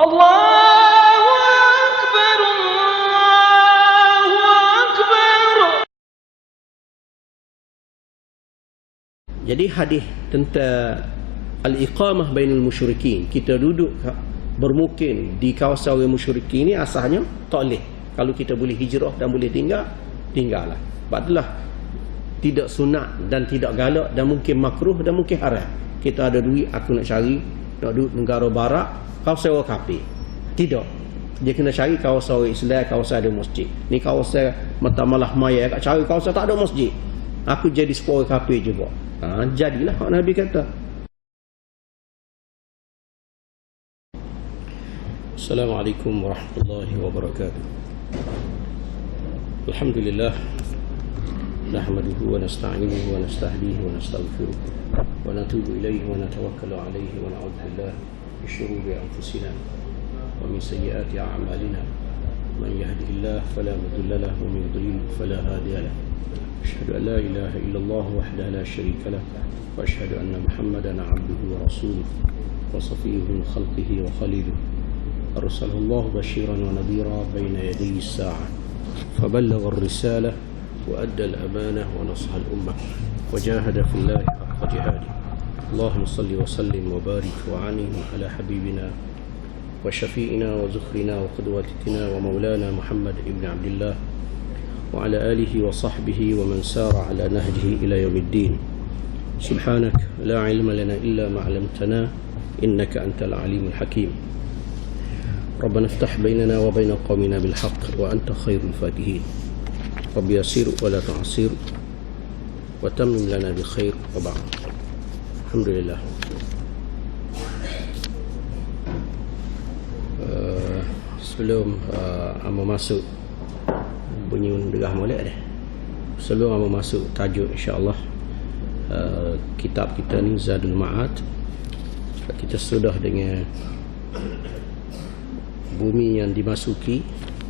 Allahu Akbar, Allahu Akbar. Jadi hadis tentang al-iqamah bainal musyrikin, kita duduk bermukim di kawasan orang musyrikin ni asalnya tak boleh. Kalau kita boleh hijrah dan boleh tinggallah. Sebab itulah tidak sunat dan tidak galak dan mungkin makruh dan mungkin haram. Kita ada duit, aku nak cari nak duduk negara barat, kawasan orang kafir. Tidak. Dia kena cari kawasan orang Islam, kawasan ada masjid. Ni kawasan Matamalah Maya, kat cari kawasan tak ada masjid. Aku jadi sepuluh kafir juga. Jadilah hak Nabi kata. Assalamualaikum warahmatullahi wabarakatuh. Alhamdulillah, nahmaduhu wa nasta'inuhu wa nastahdihi wa nastaghfiruh wa natubu ilayhi wa natawakkalu alayhi wa na'udzu billahi min shururi anfusina wa min sayyiati a'malina. Man yahdihillahu fala mudilla lahu wa man yudlil fala hadiya lahu. Asyhadu an la ilaha illallah wahdahu la syarika lahu wa asyhadu anna Muhammadan 'abduhu wa rasuluhu wa safiyyuhu min khalqihi wa khaliluhu. أرسله الله بشيرا ونذيرا بين يدي الساعة فبلغ الرسالة وأدى الأمانة ونصح الأمة وجاهد في الله حق جهاده. اللهم صل وسلم وبارك وعنهم على حبيبنا وشفيئنا وزخرنا وقدوتنا ومولانا محمد بن عبد الله وعلى آله وصحبه ومن سار على نهجه إلى يوم الدين. سبحانك لا علم لنا إلا ما علمتنا إنك أنت العليم الحكيم. ربنا افتح بيننا وبين قومنا بالحق وأنت خير الفاتحين. رب يسر ولا تعسر وتمم لنا بخير وبعد. الحمد لله. Sebelum amba masuk bunyi derah molek dah. Sebelum amba masuk tajuk insya-Allah kitab kita ni Zadul Ma'ad. Kita sudah dengan bumi yang dimasuki,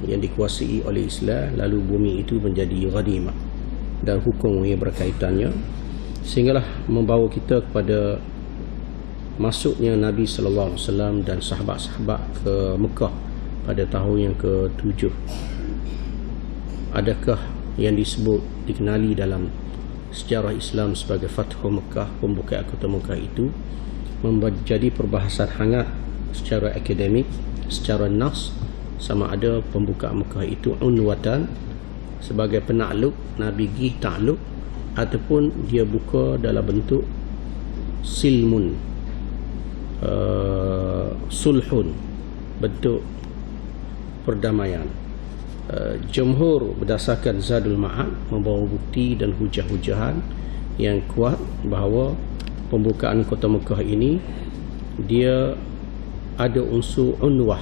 yang dikuasai oleh Islam, lalu bumi itu menjadi ghanimah dan hukum yang berkaitannya, sehinggalah membawa kita kepada masuknya Nabi sallallahu alaihi wasallam dan sahabat-sahabat ke Mekah pada tahun yang ke-7. Adakah yang disebut dikenali dalam sejarah Islam sebagai Fathu Mekah, pembukaan kota Mekah itu menjadi perbahasan hangat secara akademik, secara nas, sama ada pembukaan Mekah itu unwatan sebagai penakluk, Nabi pergi takluk, ataupun dia buka dalam bentuk silmun, sulhun, bentuk perdamaian. Jumhur berdasarkan Zadul Ma'ad membawa bukti dan hujah-hujahan yang kuat bahawa pembukaan kota Mekah ini dia ada unsur unwah,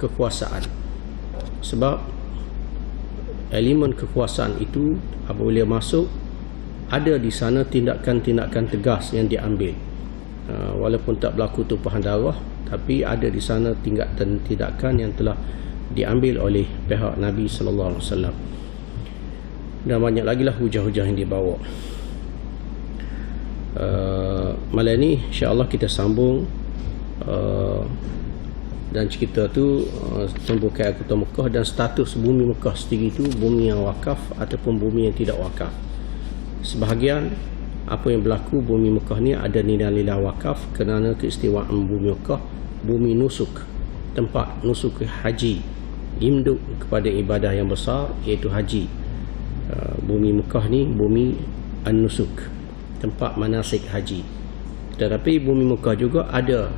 kekuasaan. Sebab elemen kekuasaan itu apabila masuk, ada di sana tindakan-tindakan tegas yang diambil. Walaupun tak berlaku tumpahan darah, tapi ada di sana tindakan yang telah diambil oleh pihak Nabi sallallahu alaihi wasallam. Dan banyak lagi lah hujah-hujah yang dibawa. Malam ni insya-Allah kita sambung dan cerita tu pembukaan kota Mekah dan status bumi Mekah sendiri itu bumi yang wakaf ataupun bumi yang tidak wakaf. Sebahagian apa yang berlaku bumi Mekah ni ada nilai-nilai wakaf kerana keistimewaan bumi Mekah, bumi nusuk, tempat nusuk haji, induk kepada ibadah yang besar iaitu haji. Bumi Mekah ni bumi an-nusuk, tempat manasik haji. Tetapi bumi Mekah juga ada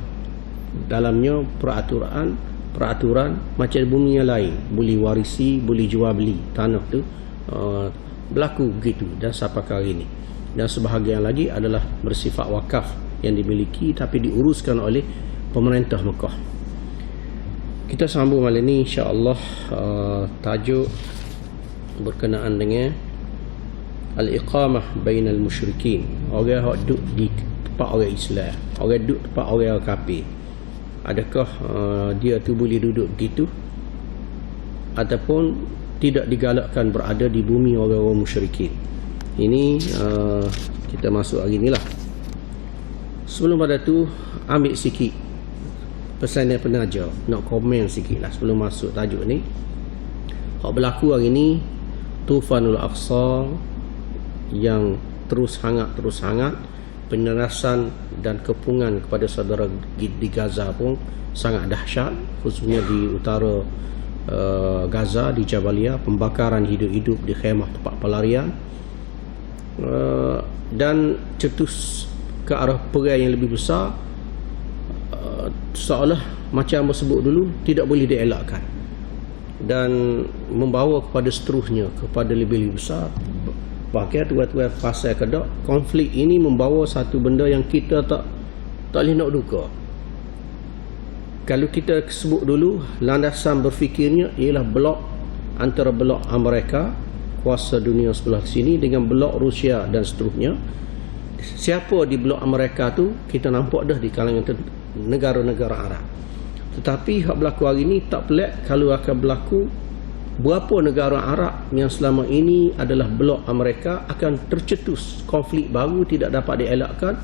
dalamnya peraturan macam bumi yang lain, boleh warisi, boleh jual beli tanah tu, berlaku begitu dan sampai kali ini. Dan sebahagian lagi adalah bersifat wakaf yang dimiliki tapi diuruskan oleh pemerintah Mekah. Kita sambung malam ni insya-Allah tajuk berkenaan dengan al-iqamah bainal musyrikin. Orang yang duduk di tempat orang Islam, orang duduk tempat orang kafir. Adakah dia tu boleh duduk begitu ataupun tidak digalakkan berada di bumi orang-orang musyrikin? Ini kita masuk hari ni lah. Sebelum pada tu ambil sikit pesan dia penaja nak komen sikit lah sebelum masuk tajuk ni. Hak berlaku hari ni Tufanul Aqsa yang terus hangat penerasan dan kepungan kepada saudara di Gaza pun sangat dahsyat, khususnya di utara Gaza, di Jabalia, pembakaran hidup-hidup di khemah tempat pelarian, dan cetus ke arah perang yang lebih besar, seolah macam sebut dulu tidak boleh dielakkan dan membawa kepada seterusnya kepada lebih besar. Bahkan tuan-tuan pasal kedak, konflik ini membawa satu benda yang kita tak boleh nak duga. Kalau kita sebut dulu, landasan berfikirnya ialah blok antara blok Amerika, kuasa dunia sebelah sini, dengan blok Rusia dan seterusnya. Siapa di blok Amerika tu kita nampak dah di kalangan negara-negara Arab. Tetapi hak berlaku hari ni tak pelik kalau akan berlaku berapa negara Arab yang selama ini adalah blok Amerika akan tercetus konflik baru tidak dapat dielakkan,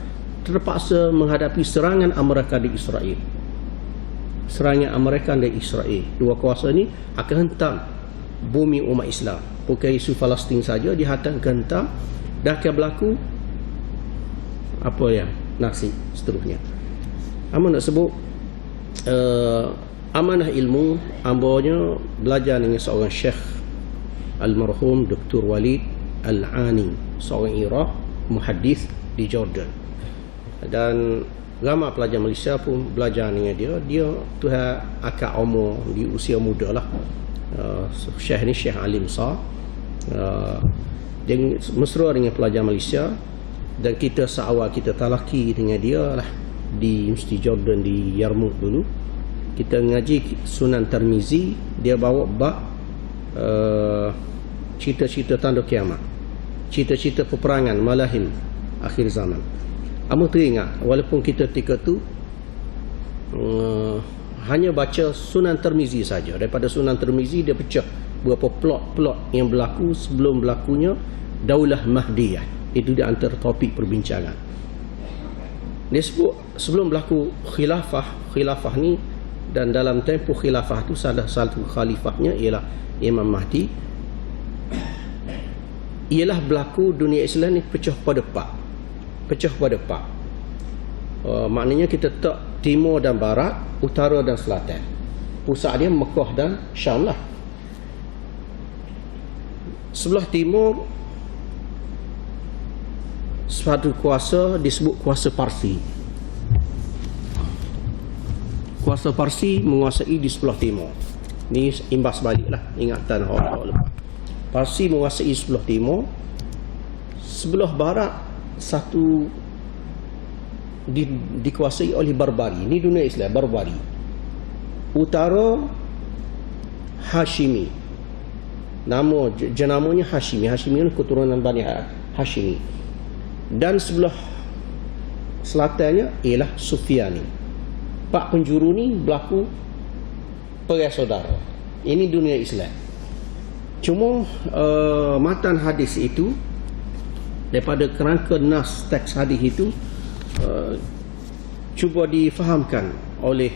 terpaksa menghadapi serangan Amerika di Israel. Serangan Amerika di Israel. Dua kuasa ni akan hentam bumi umat Islam. Bukan isu Palestin saja, dihantam ke hentam dan akan berlaku apa yang nasib seterusnya. Amat nak sebut amanah ilmu, ambanya belajar dengan seorang syekh almarhum Dr. Walid Al-Ani, seorang Iraq, muhaddis di Jordan. Dan ramai pelajar Malaysia pun belajar dengan dia. Dia Tuhan akak umur di usia muda lah. Syekh ni Syekh Alim Sah. Dia mesra dengan pelajar Malaysia, dan kita seawal kita talaki dengan dia lah di Universiti Jordan di Yarmouk dulu. Kita ngaji Sunan Tirmizi, dia bawa bab cerita-cerita tanda kiamat, cerita-cerita peperangan, malahim akhir zaman. Kamu teringat, walaupun kita ketika tu hanya baca Sunan Tirmizi saja, daripada Sunan Tirmizi dia pecah beberapa plot-plot yang berlaku sebelum berlakunya Daulah Mahdiyah. Itu di antara topik perbincangan. Dia sebut sebelum berlaku khilafah ni, dan dalam tempoh khilafah tu salah satu khalifahnya ialah Imam Mahdi, ialah berlaku dunia Islam ni pecah pada empat. Maknanya kita tak timur dan barat, utara dan selatan. Pusat dia Mekah dan Syam lah. Sebelah timur suatu kuasa disebut kuasa Parsi. Kuasa Parsi menguasai di sebelah timur. Ni imbas baliklah ingatan orang lepas. Parsi menguasai sebelah timur. Sebelah barat satu dikuasai oleh Barbari. Ini dunia Islam, Barbari. Utara Hashimi. Nama jenamanya Hashimi. Hashimi ni keturunan Bani Hashimi. Dan sebelah selatannya ialah Sufyani. Pak penjuru ni berlaku perang saudara. Ini dunia Islam. Cuma matan hadis itu, daripada kerangka nas teks hadis itu, cuba difahamkan oleh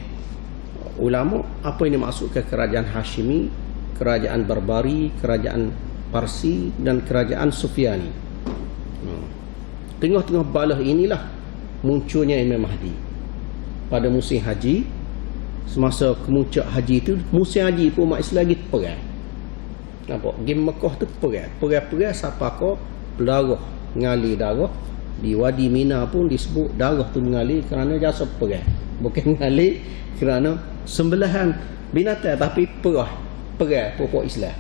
ulama apa yang dimaksudkan kerajaan Hashimi, kerajaan Barbari, kerajaan Parsi dan kerajaan Sufyani. Tengah-tengah balah inilah munculnya Imam Mahdi pada musim haji. Semasa kemuncak haji itu, musim haji pun umat Islam lagi perang. Nampak? Di Mekah tu perang siapa kau berdarah, mengalir darah. Di Wadi Mina pun disebut darah tu mengalir kerana jasa perang. Bukan mengalir kerana sembelihan binatang, tapi perang pokok Islam.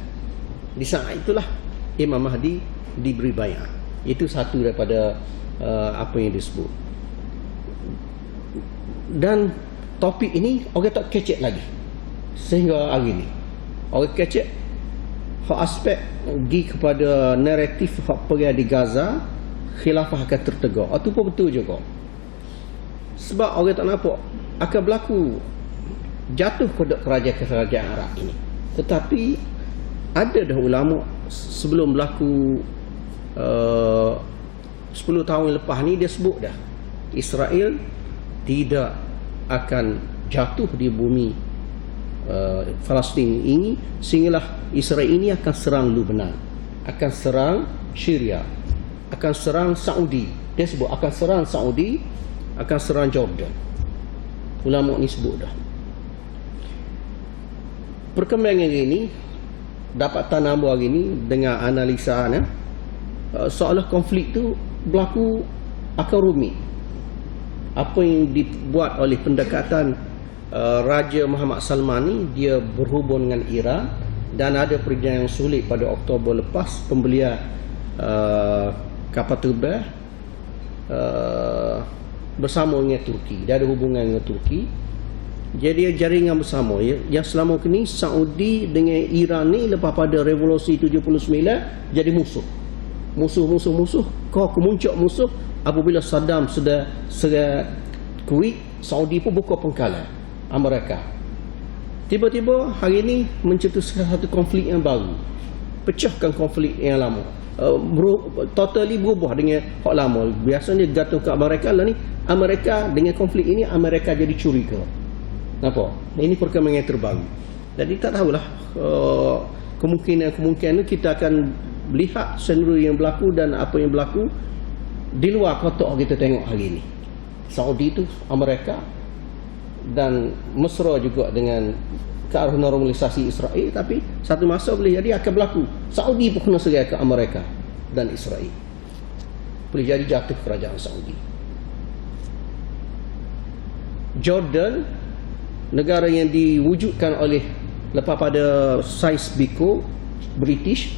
Di saat itulah Imam Mahdi diberi baiat. Itu satu daripada apa yang disebut. Dan topik ini orang tak kecek lagi sehingga hari ini. Orang kecek hak aspek pergi kepada naratif hak perang di Gaza, khilafah akan tertegak. Itu pun betul juga. Sebab orang tak nampak akan berlaku jatuh kepada kerajaan-kerajaan Arab ini. Tetapi ada dah ulama sebelum berlaku 10 tahun lepas ni, dia sebut dah Israel tidak akan jatuh di bumi Palestin ini, sehinggalah Israel ini akan serang Lebanon, akan serang Syria, akan serang Saudi. Dia sebut akan serang Saudi, akan serang Jordan. Ulama ni sebut dah. Perkembangan ini dapat tanam hari ini dengan analisa seolah konflik tu berlaku akan rumit. Apa yang dibuat oleh pendekatan Raja Muhammad Salman ni, dia berhubung dengan Iran, dan ada perjanjian yang sulit pada Oktober lepas, pembelian kapal terbang bersama dengan Turki. Dia ada hubungan dengan Turki. Jadi jaringan bersama ya. Yang selama ini Saudi dengan Iran ni lepas pada revolusi 79 jadi musuh. Musuh. Kau kemuncak musuh apabila Saddam sudah Kuwait, Saudi pun buka pengkalan Amerika. Tiba-tiba hari ini mencetuskan satu konflik yang baru. Pecahkan konflik yang lama. Totally berubah dengan hak lama. Biasanya jatuh ke Amerika lah ni. Amerika dengan konflik ini Amerika jadi curiga. Nampak? Ini perkembangan terbaru. Jadi tak tahulah kemungkinan kita akan lihat senario yang berlaku dan apa yang berlaku di luar kotak kita tengok hari ini. Saudi itu Amerika dan mesra juga dengan ke arah normalisasi Israel, tapi satu masa boleh jadi akan berlaku Saudi pun kena serai ke Amerika dan Israel. Boleh jadi jatuh kerajaan Saudi. Jordan, negara yang diwujudkan oleh lepas pada Saiz Biko British,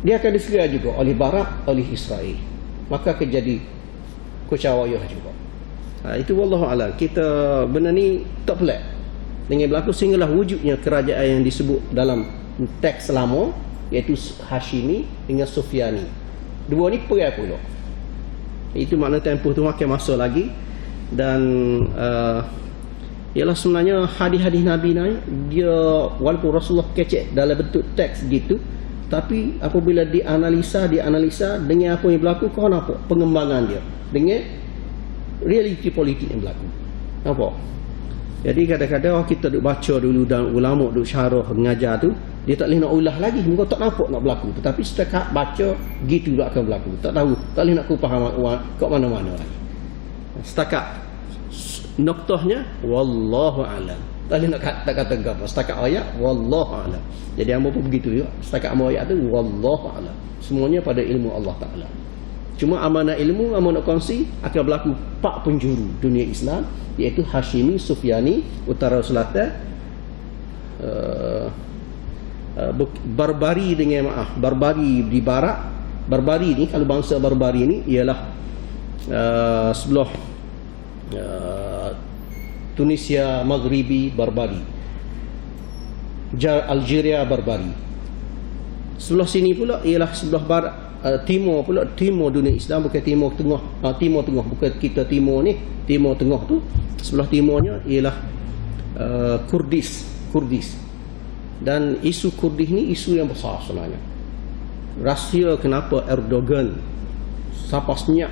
dia akan diserai juga oleh Barat, oleh Israel. Maka akan jadi kocawayah juga. Itu wallahualam. Kita benda ni tak pelik dengan berlaku, sehinggalah wujudnya kerajaan yang disebut dalam teks lama, iaitu Hashimi dengan Sufyani. Dua ni perai pula. Itu makna tempoh tu makin masa lagi. Dan ialah sebenarnya hadis-hadis Nabi ni, dia walaupun Rasulullah kecek dalam bentuk teks gitu, tapi apabila dianalisa dengan apa yang berlaku, kau nampak pengembangan dia dengan realiti politik yang berlaku. Nampak? Jadi kadang-kadang kita duk baca dulu dan ulama duk syarah mengajar tu, dia tak boleh nak ulah lagi, muka tak nampak nak berlaku. Tetapi setakat baca gitu dah akan berlaku. Tak tahu, tak boleh nak faham kat mana-mana lagi. Setakat noktahnya wallahu alam. Tak boleh nak kata apa. Setakat ayat wallahu alam. Jadi hamba pun begitu juga. Setakat ayat tu wallahu alam. Semuanya pada ilmu Allah Taala. Cuma amanah ilmu, amanah kongsi akan berlaku 4 penjuru dunia Islam, iaitu Hashimi, Sufyani, Utara Selatan, Barbari Barbari di barat. Barbari ni, kalau bangsa Barbari ni ialah sebelah Tunisia Maghribi Barbari, Algeria Barbari. Sebelah sini pula ialah sebelah barat, timur pula, timur dunia Islam, bukan timur tengah. Timur tengah, bukan kita timur ni, timur tengah tu sebelah timurnya ialah Kurdis. Dan isu Kurdis ni isu yang besar sebenarnya. Rahsia kenapa Erdogan sampai senyap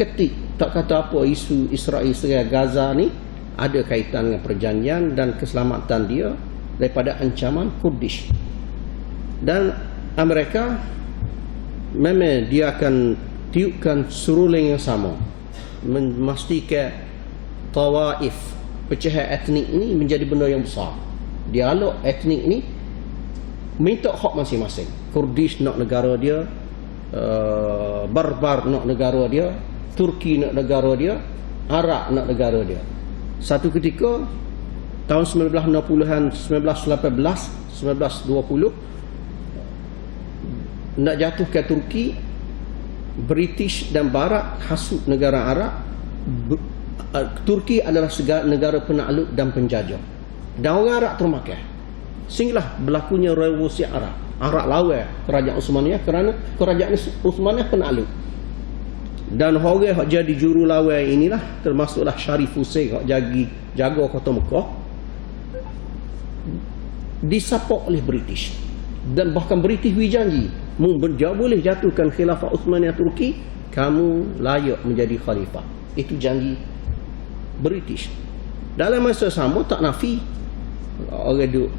ketik tak kata apa isu Israel serai Gaza ni ada kaitan dengan perjanjian dan keselamatan dia daripada ancaman Kurdis. Dan Amerika memang dia akan tiupkan seruling yang sama, memastikan tawaif, pecahan etnik ini menjadi benda yang besar. Dialog etnik ni minta hak masing-masing. Kurdis nak negara dia, Barbar nak negara dia, Turki nak negara dia, Arab nak negara dia. Satu ketika tahun 1960-an, 1918, 1920 nak jatuhkan Turki, British dan Barat hasut negara Arab. Turki adalah negara penakluk dan penjajah, dan orang Arab termakan. Sehinggalah berlakunya revolusi Arab. Arab lawan kerajaan Uthmaniyah kerana kerajaan Uthmaniyah penakluk. Dan orang yang jadi juru lawan inilah termasuklah Sharif Hussein yang jaga kota Mekah, disapok oleh British. Dan bahkan British berjanji, boleh jatuhkan khilafah Uthmaniyah Turki, kamu layak menjadi khalifah. Itu janji British. Dalam masa sama tak nafi orang duk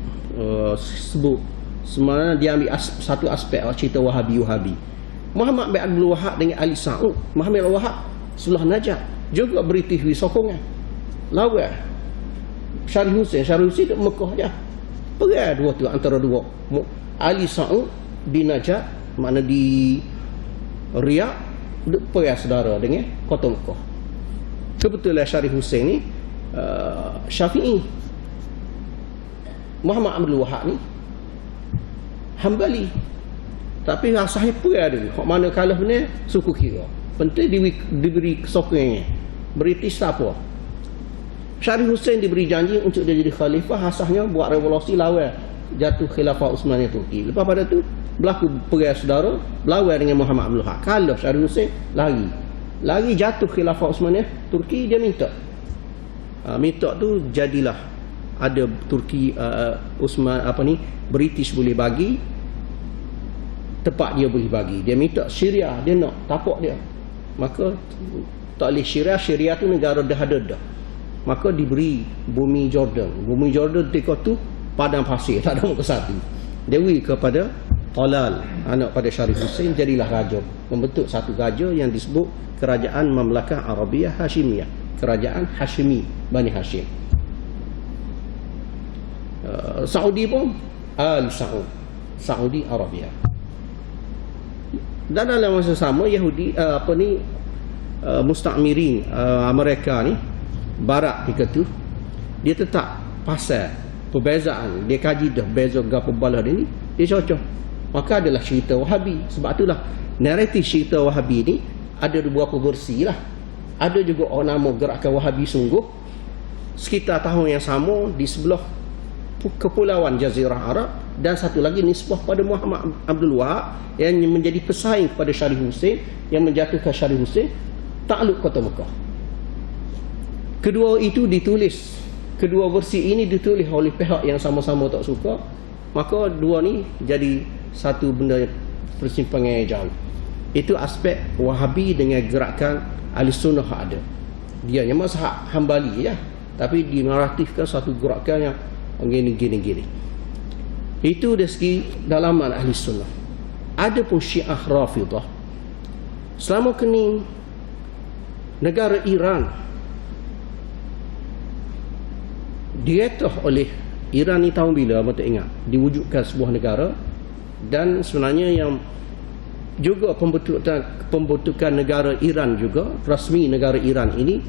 sebut sebenarnya dia ambil satu aspek cerita Wahabi. Muhammad bin Abdul Wahab dengan Ali Saud, Muhammad bin Wahab Sulh Najat juga British beri sokongan lawan Syarif Hussein duk Mekah je. Perang dua tu antara dua. Ali Saud di Najat, mana di Riyadh, duk perang saudara dengan kota Mekah. Kebetulan Syarif Hussein ni Syafi'i. Muhammad Abdul Wahab ni Hambali. Tapi asahnya perang dulu. Hak mana kalah benar suku kira. Penting diberi sokongan. British tak apa. Syarif Hussein diberi janji untuk dia jadi khalifah, asahnya buat revolusi lawan jatuh khilafah Utsmaniyah Turki. Lepas pada tu berlaku perang saudara, lawan dengan Muhammad Abdul Wahab. Kalau Syarif Hussein lari jatuh khilafah Utsmaniyah Turki, dia minta tu jadilah ada Turki British boleh bagi, tempat dia boleh bagi. Dia minta Syria, dia nak tapak dia. Maka tak boleh Syria tu negara dah ada dah. Maka diberi bumi Jordan. Bumi Jordan ketika tu padang pasir, tak ada muka satu. Dia beri kepada Talal, anak pada Syarif Hussein, jadilah raja. Membentuk satu raja yang disebut Kerajaan Mamlakah Arabiyah Hashimiyah. Kerajaan Hashimi, Bani Hashim. Saudi pun Al Saud, Saudi Arabia. Dan dalam masa sama Yahudi musta'mirin Amerika ni barat ketika tu dia tetap pasal perbezaan, dia kaji dah beza gapo bala dia ni, dia cocok. Maka adalah cerita Wahabi. Sebab itulah naratif cerita Wahabi ni ada beberapa versi lah. Ada juga orang nama gerakan Wahabi sungguh sekitar tahun yang sama di sebelah kepulauan Jazirah Arab, dan satu lagi nisbah pada Muhammad Abdul Wahab yang menjadi pesaing kepada Syarif Hussein, yang menjatuhkan Syarif Hussein takluk kota Mekah. Kedua versi ini ditulis oleh pihak yang sama-sama tak suka. Maka dua ni jadi satu benda persimpangan yang jauh. Itu aspek Wahabi dengan gerakan Ahli Sunnah ada. Dia yang mazhab Hambali ya, tapi dimaratifkan satu gerakan yang gini. Itu dari segi dalaman Ahli Sunnah. Ada pun Syiah Rafidah. Selama kini negara Iran diretah oleh Iran ni tahun bila mata ingat diwujudkan sebuah negara, dan sebenarnya yang juga pembentukan negara Iran juga, rasmi negara Iran ini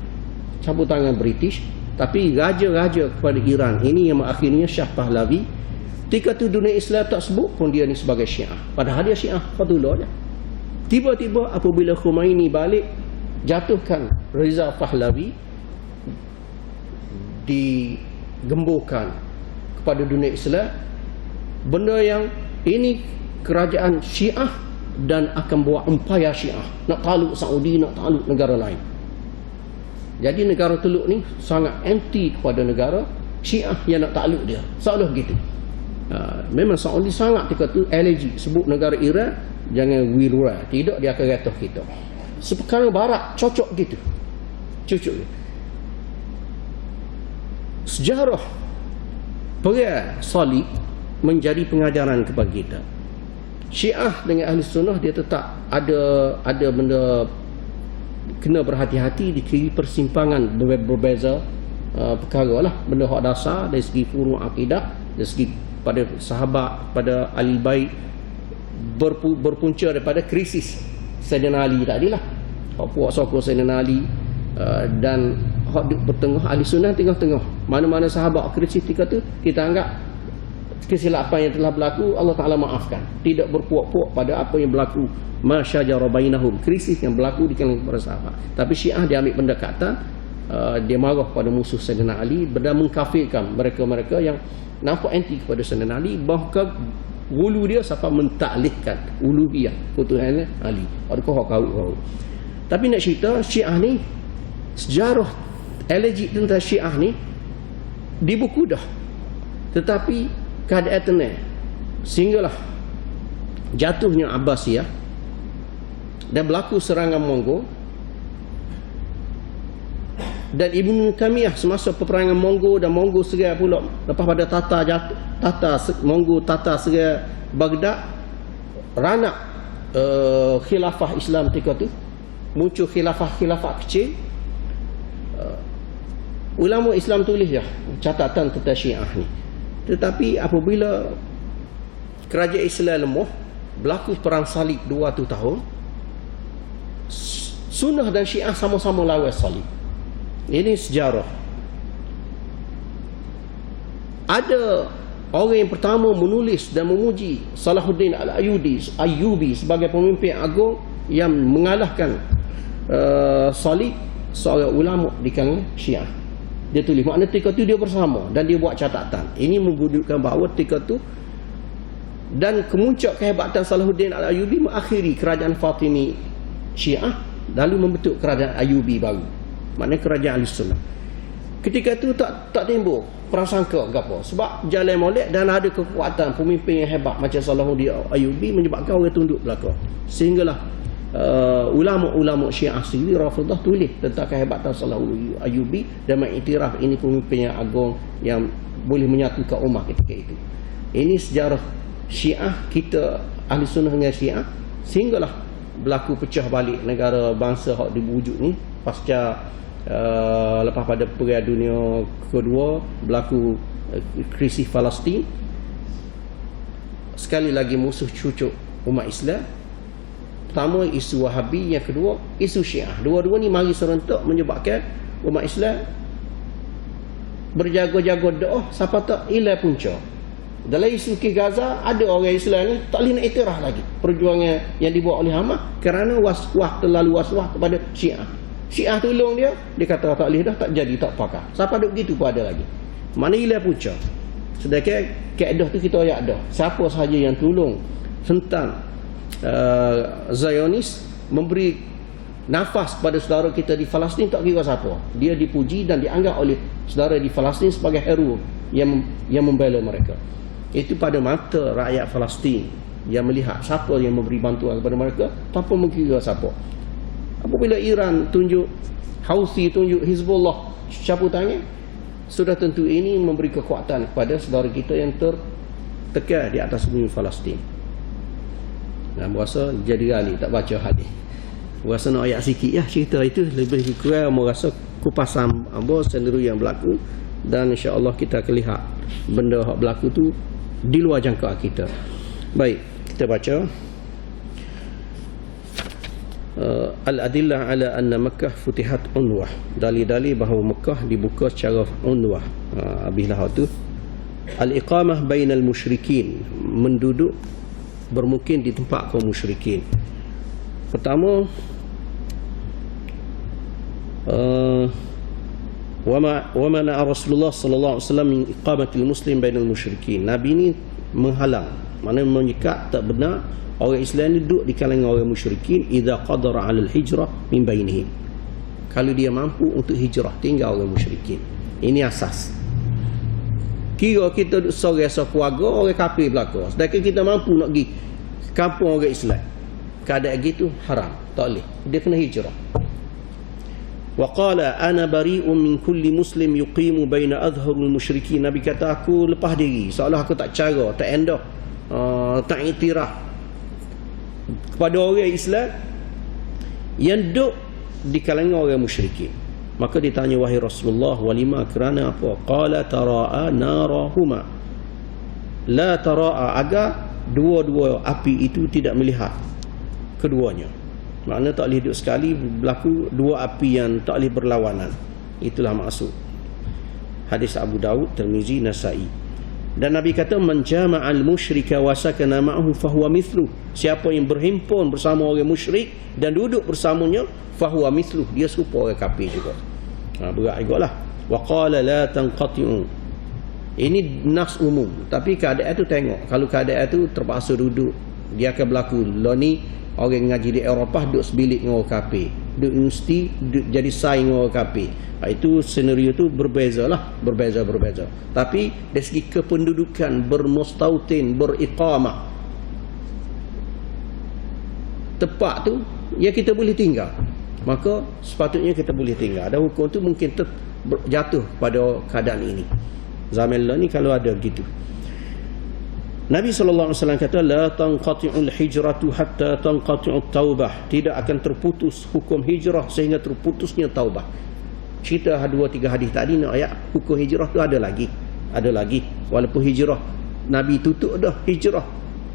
campur tangan British, tapi raja-raja kepada Iran ini yang akhirnya Shah Pahlavi. Ketika tu dunia Islam tak sebut pun dia ni sebagai Syiah, padahal dia Syiah Fadullah je. Tiba-tiba apabila Khomeini balik jatuhkan Reza Pahlavi, digemburkan kepada dunia Islam benda yang ini kerajaan Syiah dan akan buat empayar Syiah, nak takluk Saudi, nak takluk negara lain. Jadi negara Teluk ni sangat anti kepada negara Syiah yang nak takluk dia, seolah gitu. Memang Saudi sangat ketika tu allergi sebut negara Iran jangan wirura, tidak dia akan retah kita. Seperkara barat cocok gitu, cocok. Sejarah perang salib menjadi pengajaran kepada kita. Syiah dengan Ahli Sunnah dia tetap ada benda kena berhati-hati di segi persimpangan berbeza perkara lah, benda hak dasar dari segi furu' akidah, dari segi pada sahabat, pada ahli bait, berpunca daripada krisis Sayyidina Ali tadi lah. Hak puak sokong Sayyidina Ali dan hak di bertengah Ahli Sunnah tengah-tengah. Mana-mana sahabat krisis ketika tu kita anggap kesilapan yang telah berlaku Allah Ta'ala maafkan, tidak berpuak-puak pada apa yang berlaku masyajara bainahum, krisis yang berlaku di kalangan para sahabat. Tapi Syiah dia ambil pendekatan dia marah pada musuh Sayyidina Ali dan mengkafirkan mereka-mereka yang nampak anti kepada Sayyidina Ali, bahkan ulu dia sampai mentaklihkan uluhiyah ketuhanan Ali. Adakah kau? Tapi nak cerita Syiah ni, sejarah allergic tentang Syiah ni di buku dah, tetapi keadaan tenang sehinggalah jatuhnya Abbasiyah dan berlaku serangan Mongol. Dan Ibn Taymiyah semasa peperangan Mongol dan Mongol serai pula, lepas pada Mongol Tatar serai Baghdad, ranak khilafah Islam ketika tu, muncul khilafah kecil. Ulama Islam tulis catatan tentang Syiah ni. Tetapi apabila kerajaan Islam lemah, berlaku perang salib 200 tahun, Sunnah dan Syiah sama-sama lawan salib. Ini sejarah. Ada orang yang pertama menulis dan memuji Salahuddin Al-Ayyubi sebagai pemimpin agung yang mengalahkan salib, seorang ulama di kalangan Syiah. Dia tulis, makna ketika tu dia bersama dan dia buat catatan. Ini menunjukkan bahawa ketika tu dan kemuncak kehebatan Salahuddin Al-Ayyubi mengakhiri kerajaan Fatimi Syiah, lalu membentuk kerajaan Ayyubi baru, maknanya kerajaan Ahlussunnah. Ketika tu tak timbul prasangka apa, sebab jalan molek dan ada kekuatan pemimpin yang hebat macam Salahuddin Ayyubi menyebabkan orang tunduk belakang. Sehinggalah ulama-ulama Syiah sendiri Rafidah tulis tentang kehebatan Salahuddin Ayyubi dan mengiktiraf ini pemimpin yang agung yang boleh menyatukan umat ketika itu. Ini sejarah Syiah kita, Ahli Sunnah dengan Syiah, sehinggalah berlaku pecah balik negara bangsa hak diwujud ni pasca lepas pada Perang Dunia Kedua, berlaku krisis Palestin. Sekali lagi musuh cucuk umat Islam. Pertama isu Wahabi, yang kedua isu Syiah. Dua-dua ni mari serentak menyebabkan umat Islam berjaga-jaga doa siapa tak ilah punca. Dalam isu ke Gaza, ada orang Islam ni tak boleh nak iktiraf lagi perjuangan yang dibuat oleh Hamas kerana terlalu waswah kepada Syiah. Syiah tolong dia kata tak boleh dah, tak jadi, tak pakar. Siapa duk begitu pun ada lagi. Mana ilah punca. Sedangkan kaedah tu kita ayat dah. Siapa sahaja yang tolong tentang Zionis, memberi nafas pada saudara kita di Palestin, tak kira siapa, dia dipuji dan dianggap oleh saudara di Palestin sebagai hero yang membela mereka. Itu pada mata rakyat Palestin yang melihat siapa yang memberi bantuan kepada mereka tanpa mengkira siapa. Apabila Iran tunjuk, Houthi tunjuk, Hizbullah caput tangan, sudah tentu ini memberi kekuatan kepada saudara kita yang tertekan di atas bumi Palestin. Nah, berasa jadi gali tak baca hadis. Berasa nak ayat sikit cerita itu, lebih kurang merasa kupasan sendiri yang berlaku, dan insya-Allah kita akan lihat benda yang berlaku tu di luar jangkaan kita. Baik, kita baca Al-adillah ala anna Makkah futihat unwah. Dalil-dalil bahawa Makkah dibuka secara unwah. Abilah tu al-iqamah bainal musyrikin, menduduk bermukim di tempat kaum musyrikin. Pertama, wa mana Rasulullah sallallahu alaihi wasallam min iqamatil muslim bainal musyrikin. Nabi ni menghalang, maknanya menyikat tak benar orang Islam ni duduk di kalangan orang musyrikin idza qadara 'ala al-hijrah min bainihim. Kalau dia mampu untuk hijrah tinggal orang musyrikin. Ini asas. Kira kita duduk sore keluarga orang kafir belaka, sedangkan kita mampu nak pergi kampung orang Islam, keadaan gitu haram, tak boleh, dia kena hijrah. Wa qala ana bari'un min kulli muslim yuqimu baina adharul musyrikin. Nabi kata, aku lepas diri, seolah aku tak cara, tak endah, tak iktiraf kepada orang Islam yang duduk di kalangan orang musyrikin. Maka ditanya, wahai Rasulullah, walima, kerana apa? Qala tara'a narahuma, la tara'a, agar dua-dua api itu tidak melihat keduanya. Maknanya tak boleh duduk sekali, berlaku dua api yang tak boleh berlawanan. Itulah maksud. Hadis Abu Daud, Tirmizi, Nasai. Dan Nabi kata, man jama'al musyrika wa sakana ma'ahu fahuwa mithluh. Siapa yang berhimpun bersama orang musyrik dan duduk bersamanya, fahuwa mithluh, dia serupa orang kafir juga. Berat jugalah. Wa qala la tanqati'u. Ini nas umum, tapi keadaan tu tengok. Kalau keadaan tu terpaksa duduk, dia akan berlaku. Lah ni orang ngaji di Eropah duduk sebilik dengan orang kafir, duduk universiti duduk jadi saing dengan orang kafir. Itu senario tu berbeza. Tapi dari segi kependudukan, bermustautin, beriqamah, tempat tu ya kita boleh tinggal. maka sepatutnya kita boleh tinggal. Dan hukum tu mungkin jatuh pada keadaan ini. Zaman lah ni kalau ada begitu. Nabi SAW kata, la tanqati'ul hijratu hatta tanqati'ut taubah. Tidak akan terputus hukum hijrah sehingga terputusnya taubah. Cerita 2-3 hadis tadi nak ayat hukum hijrah tu ada lagi. Ada lagi. Walaupun hijrah Nabi tutup dah hijrah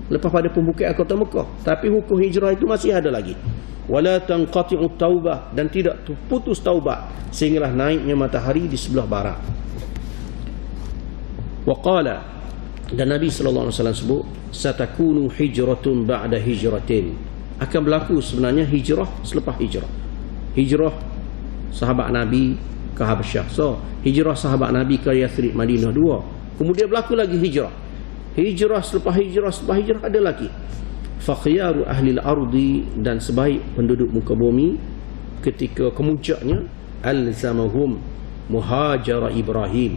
lepas pada pembukaan kota Mekah, tapi hukum hijrah itu masih ada lagi. Wala tanqati'ut taubah, dan tidak terputus taubat sehinggalah naiknya matahari di sebelah barat. Wa qala, dan Nabi SAW sebut, satakunu hijratun ba'da hijratin. Akan berlaku sebenarnya hijrah selepas hijrah. Hijrah sahabat Nabi ke Habasyah. So, hijrah sahabat Nabi ke Yathrib Madinah 2. Kemudian berlaku lagi hijrah. Hijrah selepas hijrah ada lagi. Fakhyaru ahli al-ardi, dan sebaik penduduk muka bumi ketika kemuncaknya, alzamahum muhajara Ibrahim,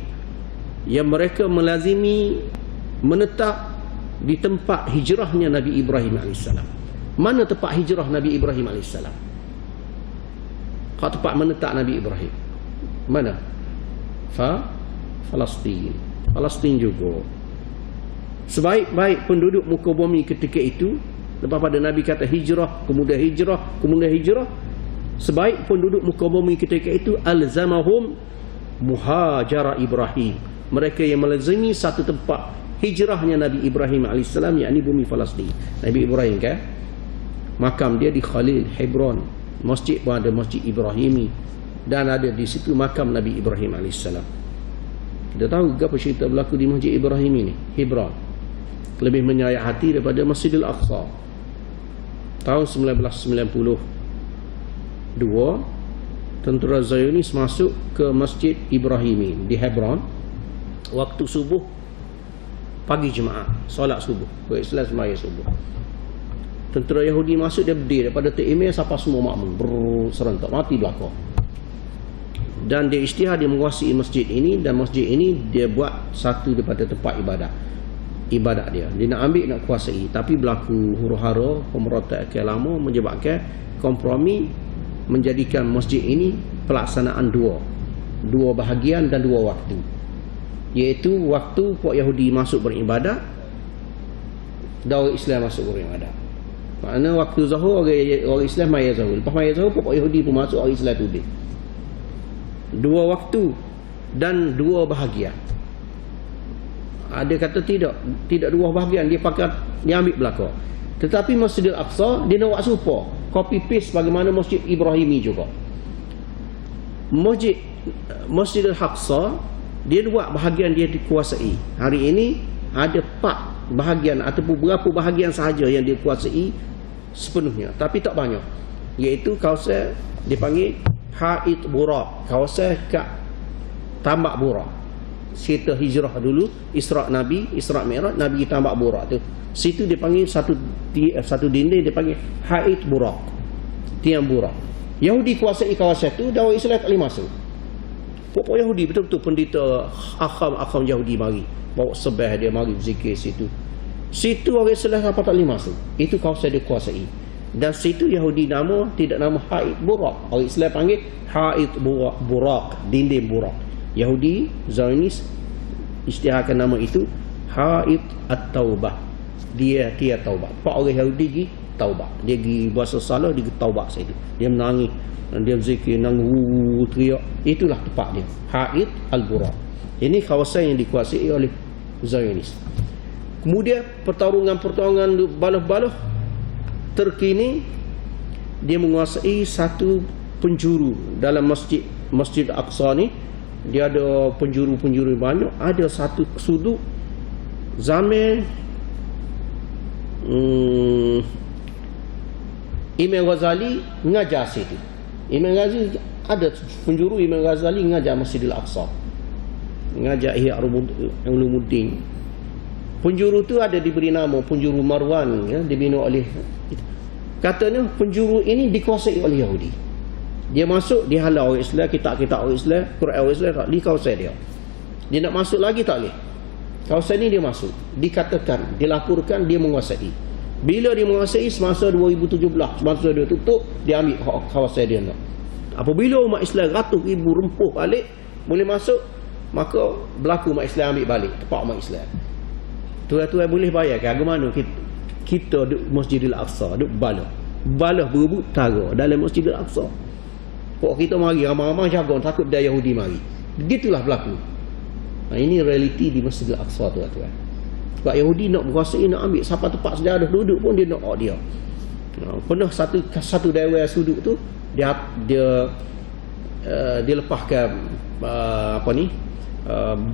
yang mereka melazimi menetap di tempat hijrahnya Nabi Ibrahim AS. Mana tempat hijrah Nabi Ibrahim AS? Kat tempat menetap Nabi Ibrahim mana? Palestin. Palestin juga. Sebaik-baik penduduk muka bumi ketika itu, lepas pada Nabi kata hijrah, kemudian hijrah, sebaik penduduk muka bumi ketika itu, alzamahum muhajara Ibrahim, mereka yang melazimi satu tempat hijrahnya Nabi Ibrahim AS, yakni bumi Palestin. Nabi Ibrahim kan makam dia di Khalil, Hebron. Masjid pun ada Masjid Ibrahimi, dan ada di situ makam Nabi Ibrahim AS. Kita tahu apa cerita berlaku di Masjid Ibrahim ini, Hebron, lebih menyayat hati daripada Masjidil Aqsa. Tahun 1992 tentera Zionis masuk ke Masjid Ibrahimi di Hebron waktu subuh, pagi jemaah, solat subuh, Islam semaya subuh. Tentera Yahudi masuk, dia berdiri daripada email sampai semua makmum serentak mati belakang. Dan dia isytihar, dia menguasai masjid ini, dan masjid ini dia buat satu daripada tempat ibadat dia. Dia nak ambil, nak kuasai, tapi berlaku huru-hara pemberontakan lama menyebabkan kompromi menjadikan masjid ini pelaksanaan dua bahagian dan dua waktu, iaitu waktu puak Yahudi masuk beribadat dan orang Islam masuk beribadat. Maknanya waktu Zuhur orang Islam maya Zuhur, lepas maya Zuhur puak Yahudi pun masuk, orang Islam tu dia. Dua waktu dan dua bahagian. Ada kata tidak dua bahagian, dia ambil belakang. Tetapi Masjidil Aqsa dia nak buat serupa, copy paste bagaimana Masjid Ibrahimi juga. Masjidil Aqsa dia buat bahagian dia dikuasai. Hari ini ada 4 bahagian ataupun berapa bahagian sahaja yang dia kuasai sepenuhnya, tapi tak banyak, iaitu kawasan dipanggil Haid Burak, kawasan kat Tambak Burak. Cerita hijrah dulu, Isra' Mi'raj, Nabi Tambak Burak tu. Situ dia panggil satu dinding dia panggil Haid Burak, tiang Burak. Yahudi kuasai kawasan tu, dan orang Islam tak boleh masuk. Pokok Yahudi betul-betul pendeta akham Yahudi mari bawa sebah dia mari zikir situ. Situ orang Islam apa tak boleh masuk. Itu kawasan dia kuasai. Dan situ Yahudi tidak nama Haid Burak. Orang Islam panggil Haid Burak, dinding Burak. Yahudi Zionis isytiharkan nama itu Haid At-Taubah. Dia taubat. Pak orang Yahudi pergi taubat. Dia pergi buat salah, dia pergi taubat situ. Dia menangis, dia berzikir, nangis, teriak. Itulah tempat dia, Haid Al-Burak. Ini kawasan yang dikuasai oleh Zionis. Kemudian pertarungan balah-balah terkini, dia menguasai satu penjuru dalam Masjid Aqsa ni. Dia ada penjuru-penjuru banyak. Ada satu sudut zaman Imam Ghazali mengajar situ. Imam Ghazali ada penjuru, Imam Ghazali mengajar Masjidil Aqsa, mengajar Ihya Ulumuddin. Penjuru tu ada diberi nama penjuru Marwan, ya, dibina oleh, katanya penjuru ini dikuasai oleh Yahudi. Dia masuk, dia halau orang Islam, kitab-kitab orang Islam, Quran orang Islam, di kawasan dia. Dia nak masuk lagi tak boleh. Kawasan ni dia masuk, dikatakan, dilaporkan dia menguasai. Bila dia menguasai semasa 2017, semasa dia tutup, dia ambil kawasan dia nak. Apabila umat Islam ratus ribu rempuh balik boleh masuk, maka berlaku umat Islam ambil balik tempat umat Islam. Tuan-tuan boleh bayangkan bagaimana kita duduk Masjidil Aqsa, duduk balah berebut tara dalam Masjidil Aqsa. Kok kita mari ramai-ramai jaga takut dia Yahudi mari. Begitulah berlaku. Ini realiti di Masjidil Aqsa, tuan-tuan. Sebab Yahudi nak berkuasai, nak ambil siapa tempat sejarah duduk pun dia nak dia. Pernah satu dewan sudut tu dia lepaskan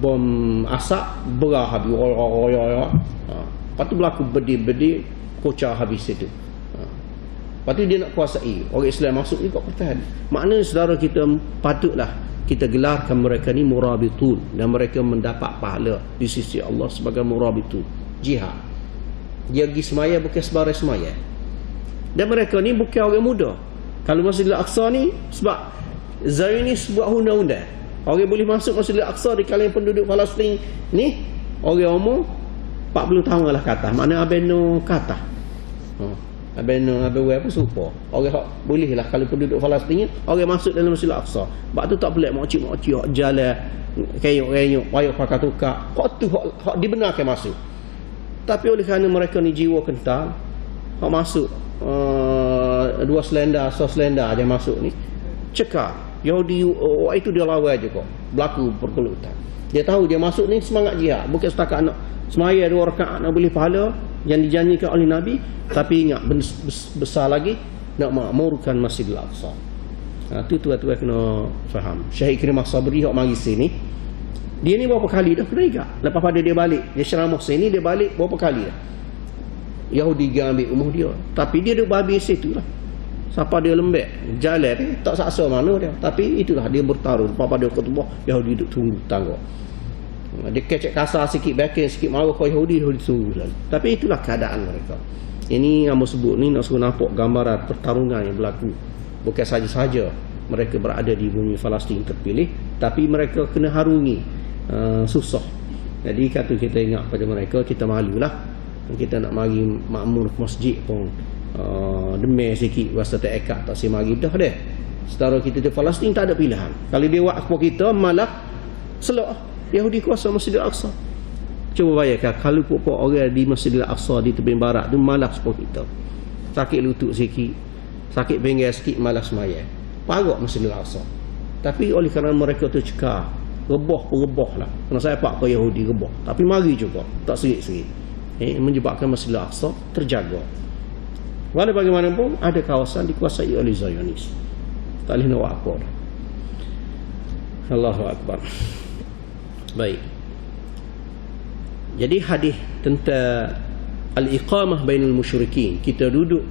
bom asap berah habis. Lepas tu berlaku bedi-bedi kocar habis itu. Lepas tu dia nak kuasai. Orang Islam masuk ni kok pertahan. Maknanya saudara kita patutlah kita gelarkan mereka ni murabitun, dan mereka mendapat pahala di sisi Allah sebagai murabitun. Jihad. Dia pergi semaya bukan sebarang semaya. Dan mereka ni bukan orang muda. Kalau Masjidil Aqsa ni, sebab Zionis buat undang-undang, orang boleh masuk Masjidil Aqsa di kalangan penduduk Palestin ni orang umur 40 tahun lah kata. Maknanya abeno kata. Abeno apa serupa. Orang boleh lah kalau penduduk Palestin orang masuk dalam Masjidil Aqsa. Sebab tu tak boleh mokcik-mokcik jalan kayuk-kayuk payah pakai tukar. Hak tu hak dibenarkan masuk. Tapi oleh kerana mereka ni jiwa kental, hak masuk dua selendar, selendar aja masuk ni. Cekak. Yahudi itu dia lawan aja kok. Berlaku pergelutan. Dia tahu dia masuk ni semangat jihad, bukan setakat nak semaya 2 rakaat nak boleh pahala yang dijanjikan oleh Nabi, tapi ingat besar lagi nak makmurkan Masjidil Aqsa. Tu tuan-tuan kena faham. Syahid Karimah Sabri hok mari sini, dia ni berapa kali dah kena ikat. Lepas pada dia balik, dia ceramah sini, dia balik berapa kali dah. Yahudi dia ambil umuh dia, tapi dia duk habis situ lah. Siapa dia lembek jalan ni tak saksa mana dia, tapi itulah dia bertarung. Lepas pada khutbah Yahudi duk tunggu tangga. Dia kecek kasar sikit, backing sikit, marah kau Yahudi tunggu lagi. Tapi itulah keadaan mereka. Ini yang sebut ni nak suruh nampak gambaran pertarungan yang berlaku. Bukan saja-saja mereka berada di bumi Palestin terpilih, tapi mereka kena harungi susah. Jadi kata kita ingat pada mereka, kita malulah. Kita nak mari makmur masjid pun demai sikit, rasa tak ekat, tak si mari dah deh. Setara kita di Palestin tak ada pilihan. Kalau dia buat apa kita malah selok Yahudi kuasa Masjidil Aqsa. Cuba bayangkan kalau pokok orang di Masjidil Aqsa di tebing barat tu malas pun kita. Sakit lutut sikit, sakit pinggang sikit, malas semaya. Parok Masjidil Aqsa. Tapi oleh kerana mereka tu cekar, rebah lah. Kena saya pak ke Yahudi rebah. Tapi mari juga, tak serit-serit. Menyebabkan Masjidil Aqsa terjaga. Walau bagaimanapun ada kawasan dikuasai oleh Zionis. Tak boleh nak buat apa dah. Allahu Akbar. Baik. Jadi hadis tentang al-iqamah bainal musyrikin, kita duduk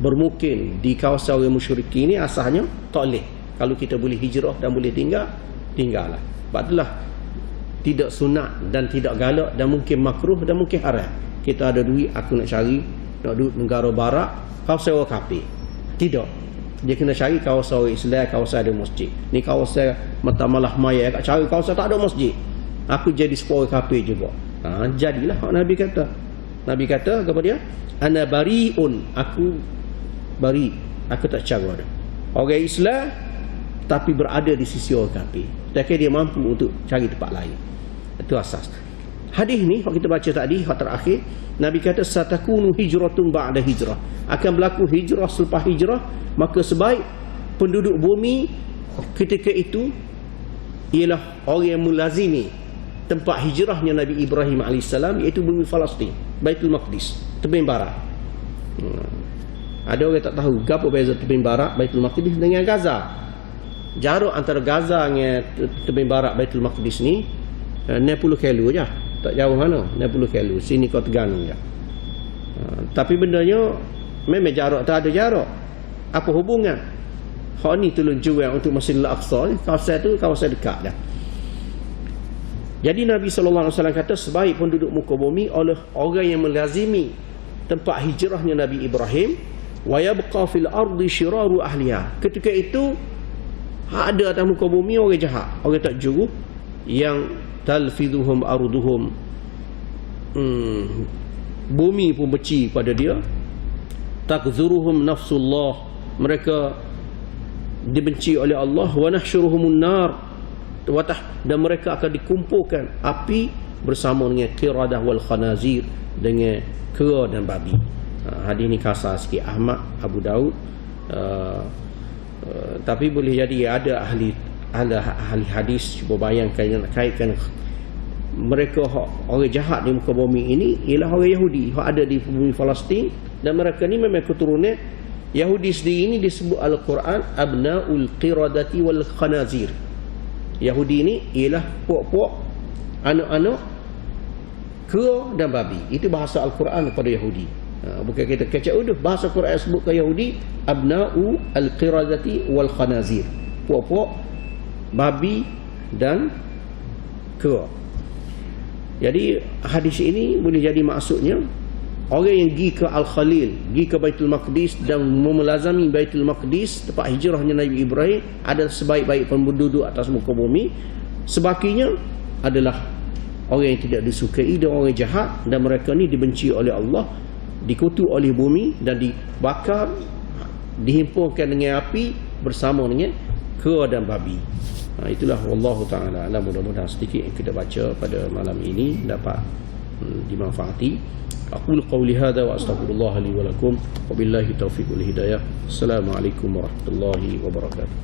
bermukim di kawasan orang musyrikin ni asalnya tak boleh. Kalau kita boleh hijrah dan boleh tinggallah. Sebab itulah tidak sunat dan tidak galak dan mungkin makruh dan mungkin haram. Kita ada duit, aku nak cari nak duduk negara barat, kawasan orang kafir. Tidak. Dia kena cari kawasan orang Islam, kawasan ada masjid. Ni kawasan mata malah maya, kat cari kawasan tak ada masjid. Aku jadi sepuluh kafir juga. Jadilah Nabi kata. Nabi kata kepada dia, ana bariun, aku bari, aku tak cara dah. Orang Islam tapi berada di sisi orang kafir. Dan dia mampu untuk cari tempat lain. Itu asas. Hadis ni kalau kita baca tadi, hak terakhir, Nabi kata satakunu hijratun ba'da hijrah. Akan berlaku hijrah selepas hijrah, maka sebaik penduduk bumi ketika itu ialah orang yang melazimi tempat hijrahnya Nabi Ibrahim AS, iaitu bumi Palestin, Baitul Maqdis, tebing barat. Ada orang tak tahu apa beza tebing barat Baitul Maqdis dengan Gaza. Jarak antara Gaza dengan tebing barat Baitul Maqdis ni 60 kilo je. Tak jauh mana, 60 kilo. Sini kau Terengganu je. Tapi bendanya memang jarak tak ada jarak. Apa hubungan? Hak ni tolong jual untuk Masjidil Aqsa ni, kawasan tu kawasan dekat dah. Jadi Nabi SAW kata sebaik penduduk muka bumi oleh orang yang melazimi tempat hijrahnya Nabi Ibrahim, wa yabqa fil ardi syiraru ahliha. Ketika itu ada atas muka bumi orang jahat, orang tak juru, yang talfiduhum arduhum bumi pun benci pada dia. Takzuruhum nafsullah, mereka dibenci oleh Allah. Wa nahsyuruhumun nar, dan mereka akan dikumpulkan api bersama dengan qiradah wal khanazir, dengan kera dan babi. Hadis ni kasar sikit, Ahmad, Abu Daud, tapi boleh jadi ada ahli hadis cuba bayangkan yang nak kaitkan mereka orang jahat di muka bumi ini ialah orang Yahudi yang ada di bumi Palestin, dan mereka ni memang keturunan Yahudi sendiri. Ini disebut Al-Quran abnaul qiradati wal khanazir. Yahudi ini ialah puak-puak, anak-anak kera dan babi. Itu bahasa Al-Quran kepada Yahudi. Bukan kita kecak udah bahasa Quran sebut ke Yahudi abnau al-qiradati wal khanazir, puak-puak, babi dan kera. Jadi hadis ini boleh jadi maksudnya orang yang pergi ke Al-Khalil, pergi ke Baitul Maqdis dan memelazami Baitul Maqdis, tempat hijrahnya Nabi Ibrahim, adalah sebaik-baik penduduk atas muka bumi. Sebaliknya adalah orang yang tidak disukai dan orang jahat, dan mereka ni dibenci oleh Allah, dikutuk oleh bumi dan dibakar, dihimpunkan dengan api bersama dengan kera dan babi. Itulah wallahu ta'ala alam. Mudah-mudahan sedikit yang kita baca pada malam ini dapat dimanfaati. Aqul qawli hadha wa astaghfirullah li wa lakum wa billahi taufiq wal hidayah. Assalamualaikum warahmatullahi wabarakatuh.